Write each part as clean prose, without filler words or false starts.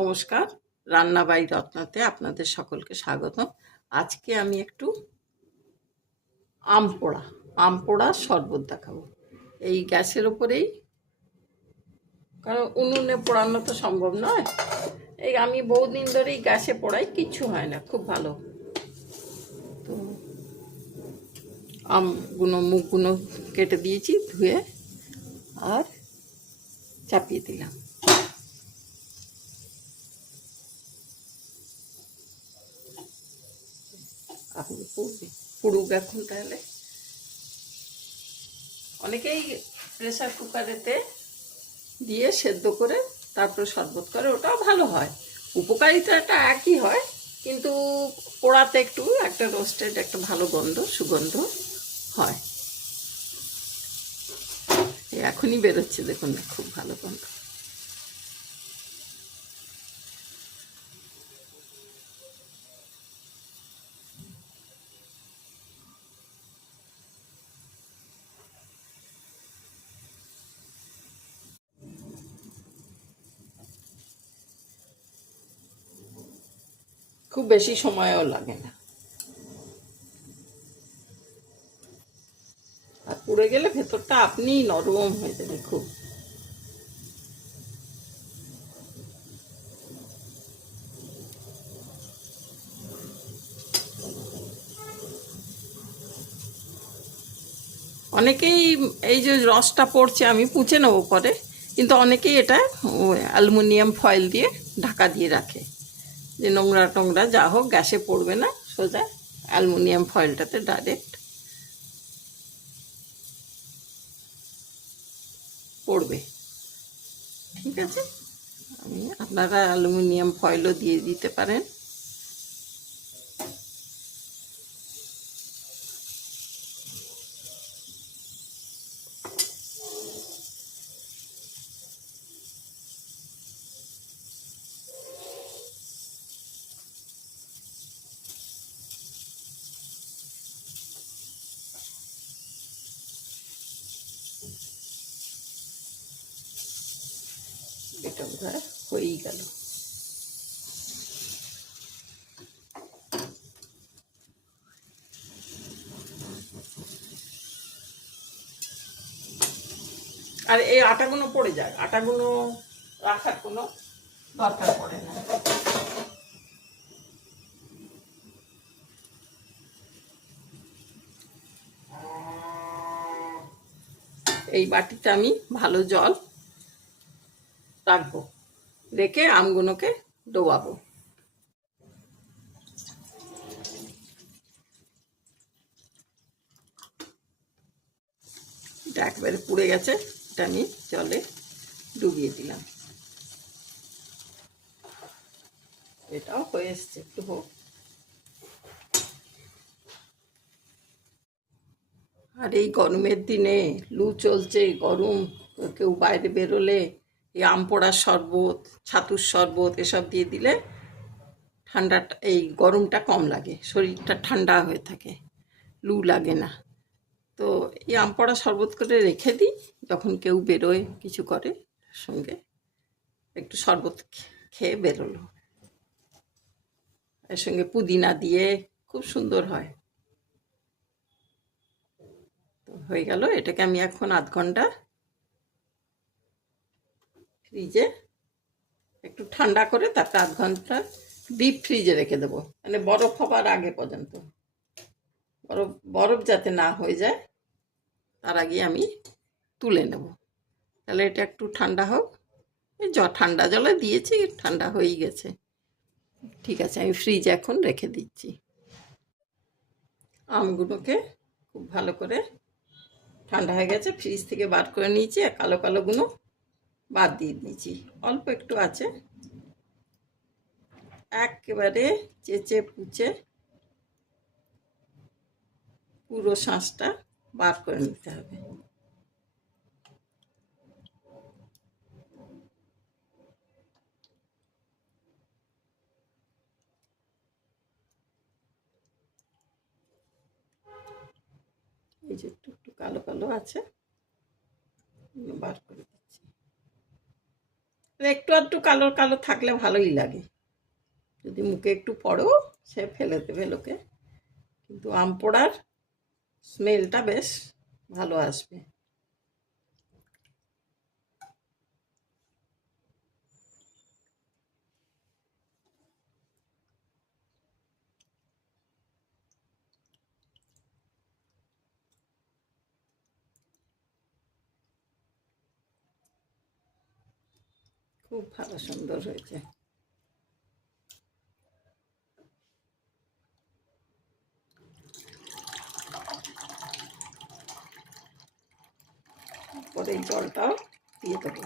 নমস্কার, রান্না বাই রত্নাতে আপনাদের সকলকে স্বাগত। আজকে আমি একটু আম পোড়া শরবত দেখাবো। এই গ্যাসের ওপরেই, কারণ উনুনে পোড়ানো তো সম্ভব নয়। এই আমি বহুদিন ধরেই গ্যাসে পোড়াই, কিচ্ছু হয় না, খুব ভালো। তো আমগুলো মুখগুলো কেটে দিয়েছি, ধুয়ে আর চাপিয়ে দিলাম। আপনি পুড়ুক এখন তাহলে। অনেকেই প্রেসার কুকারেতে দিয়ে সেদ্ধ করে তারপরে শরবত করে, ওটাও ভালো হয়, উপকারিতাটা একই হয়, কিন্তু পোড়াতে একটু একটা রোস্টেড একটা ভালো সুগন্ধ হয়। এখনই বেরোচ্ছে, দেখুন না, খুব ভালো গন্ধ। খুব বেশি সময়ও লাগে না, আর পুড়ে গেলে ভেতরটা আপনিই নরম হয়ে যাবে খুব। অনেকেই এই যে রসটা পড়ছে আমি পুঁছে নেবো পরে, কিন্তু অনেকেই এটা অ্যালুমিনিয়াম ফয়েল দিয়ে ঢাকা দিয়ে রাখে, যে নোংরা টোংরা যা হোক গ্যাসে পড়বে না, সোজা অ্যালুমিনিয়াম ফয়েলটাতে ডাইরেক্ট পড়বে। ঠিক আছে, আপনারা অ্যালুমিনিয়াম ফয়েলও দিয়ে দিতে পারেন। এটা বোধহয় হয়েই গেল। আর এই আটাগুলো পড়ে যায়, আটাগুলো রাখার কোনো দরকার পড়ে না। এই বাটিতে আমি ভালো জল রাখবো, রেখে আমগুলোকে ডোবাবো। এটা একবারে পুড়ে গেছে, এটা আমি জলে ডুবিয়ে দিলাম। এটাও হয়ে এসছে, একটু হোক। আর এই গরমের দিনে লু চলছে, গরম, কেউ বাইরে বেরোলে এই আম পোড়ার শরবত, ছাতুর শরবত এসব দিয়ে দিলে ঠান্ডাটা, এই গরমটা কম লাগে, শরীরটা ঠান্ডা হয়ে থাকে, লু লাগে না। তো এই আম পোড়া শরবত করে রেখে দিই, যখন কেউ বেরোয় কিছু করে, সঙ্গে একটু শরবত খেয়ে বেরোলো, এর সঙ্গে পুদিনা দিয়ে খুব সুন্দর হয়। তো হয়ে গেল, এটাকে আমি এখন আধ ঘন্টা ফ্রিজে একটু ঠান্ডা করে তারপর আধ ঘন্টা ডিপ ফ্রিজে রেখে দেবো, মানে বরফ হবার আগে পর্যন্ত। বরফ বরফ যাতে না হয়ে যায়, তার আগে আমি তুলে নেব। তাহলে এটা একটু ঠান্ডা হোক। এই ঠান্ডা জলে দিয়েছি, ঠান্ডা হয়েই গেছে। ঠিক আছে, আমি ফ্রিজে এখন রেখে দিচ্ছি। আমগুলোকে খুব ভালো করে ঠান্ডা হয়ে গেছে, ফ্রিজ থেকে বার করে নিয়েছি, আর কালো কালোগুলো বাদ দিয়ে দিয়েছি, অল্প একটু আছে। একেবারে চেঁচে পুচে পুরো শাঁসটা বার করে নিতে হবে। এই যে একটু একটু কালো কালো আছে, বার করে দিচ্ছি। একটু আধটু কালো কালো থাকলে ভালোই লাগে, যদি মুখে একটু পড়েও সে ফেলে দেবে লোকে, কিন্তু আম পোড়ার স্মেলটা বেশ ভালো আসবে। খুব ভালো সুন্দর হয়েছে। পরে এই জলটাও দিয়ে দেবো।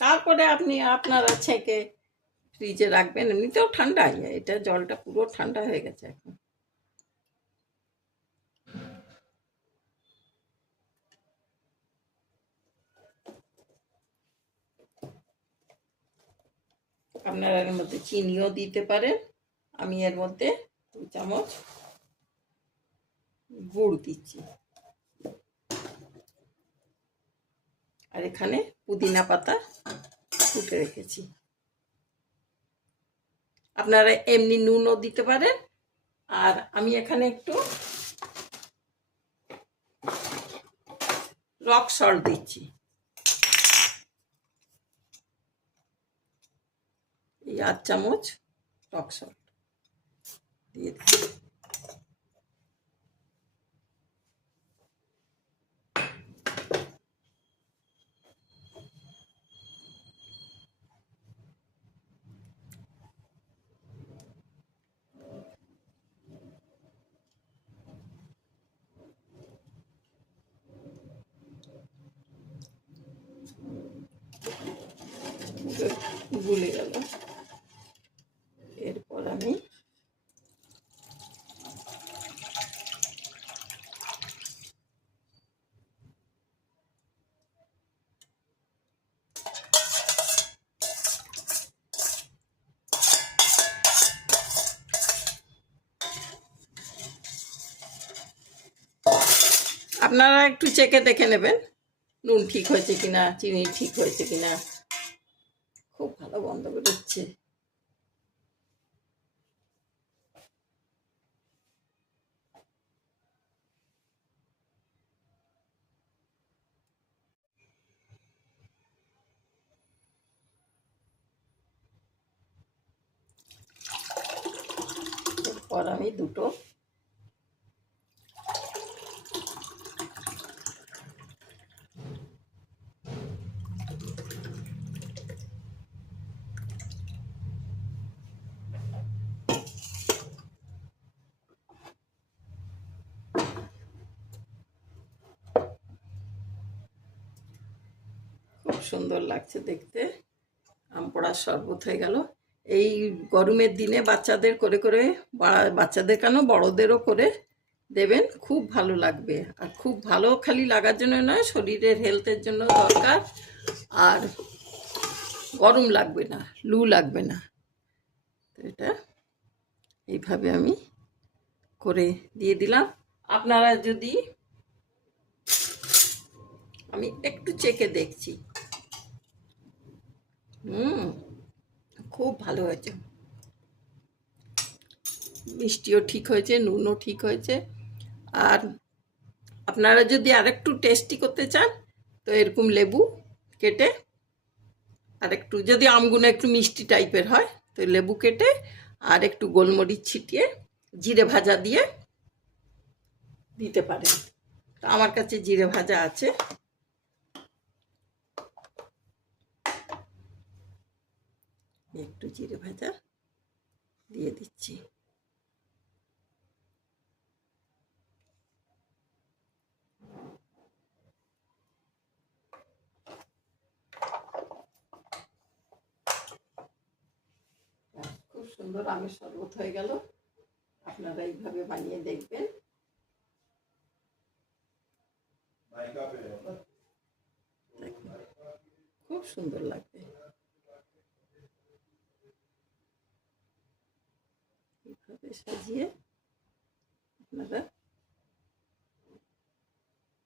তারপরে আপনারা ছেঁকে ফ্রিজে রাখবেন, এমনিতেও ঠান্ডা, এটা জলটা পুরো ঠান্ডা হয়ে গেছে এখন। আপনারা এর মধ্যে চিনিও দিতে পারেন। আমি এর মধ্যে 2 চামচ গুড় দিচ্ছি, আর এখানে পুদিনা পাতা কুটে রেখেছি। আপনারা এমনি নুনও দিতে পারেন। আর আমি এখানে একটু রক সল্ট দিচ্ছি, এই 8 চামচ রক সল্ট দিয়ে দিচ্ছি। গুলে গেল। এরপর আমি আপনারা একটু চেখে দেখে নেবেন নুন ঠিক হয়েছে কিনা, চিনি ঠিক হয়েছে কিনা। খুব ভালো গন্ধ বেরোচ্ছে। এরপর আমি দুটো খুব সুন্দর লাগছে দেখতে। আম পোড়ার শরবত হয়ে গেল। এই গরমের দিনে বাচ্চাদের করে করে, বাচ্চাদের কেন বড়দেরও করে দেবেন, খুব ভালো লাগবে। আর খুব ভালো খালি লাগার জন্য নয়, শরীরের হেলথের জন্য দরকার। আর গরম লাগবে না, লু লাগবে না। তো এটা এইভাবে আমি করে দিয়ে দিলাম। আপনারা যদি, আমি একটু চেখে দেখছি, খুব ভালো হয়েছে। মিষ্টিও ঠিক হয়েছে, নুনও ঠিক হয়েছে। আর আপনারা যদি আরেকটু টেস্টি করতে চান তো এরকম লেবু কেটে, আরেকটু যদি আমগুলো একটু মিষ্টি টাইপের হয় তো লেবু কেটে আর একটু গোলমরিচ ছিটিয়ে জিরে ভাজা দিয়ে দিতে পারেন। তো আমার কাছে জিরে ভাজা আছে, একটু জিরে ভাজা দিয়ে দিচ্ছি। খুব সুন্দর আমের শরবত হয়ে গেল। আপনারা এইভাবে বানিয়ে দেখবেন, খুব সুন্দর লাগবে। এইভাবে সাজিয়ে আপনারা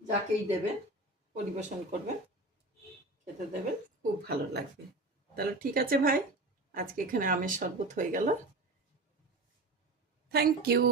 যাকেই দেবেন, পরিবেশন করবেন, খেতে খেতে দেবেন, খুব ভালো লাগবে। তাহলে ঠিক আছে ভাই, আজকে এখানে আমের শরবত হয়ে গেল। Thank you.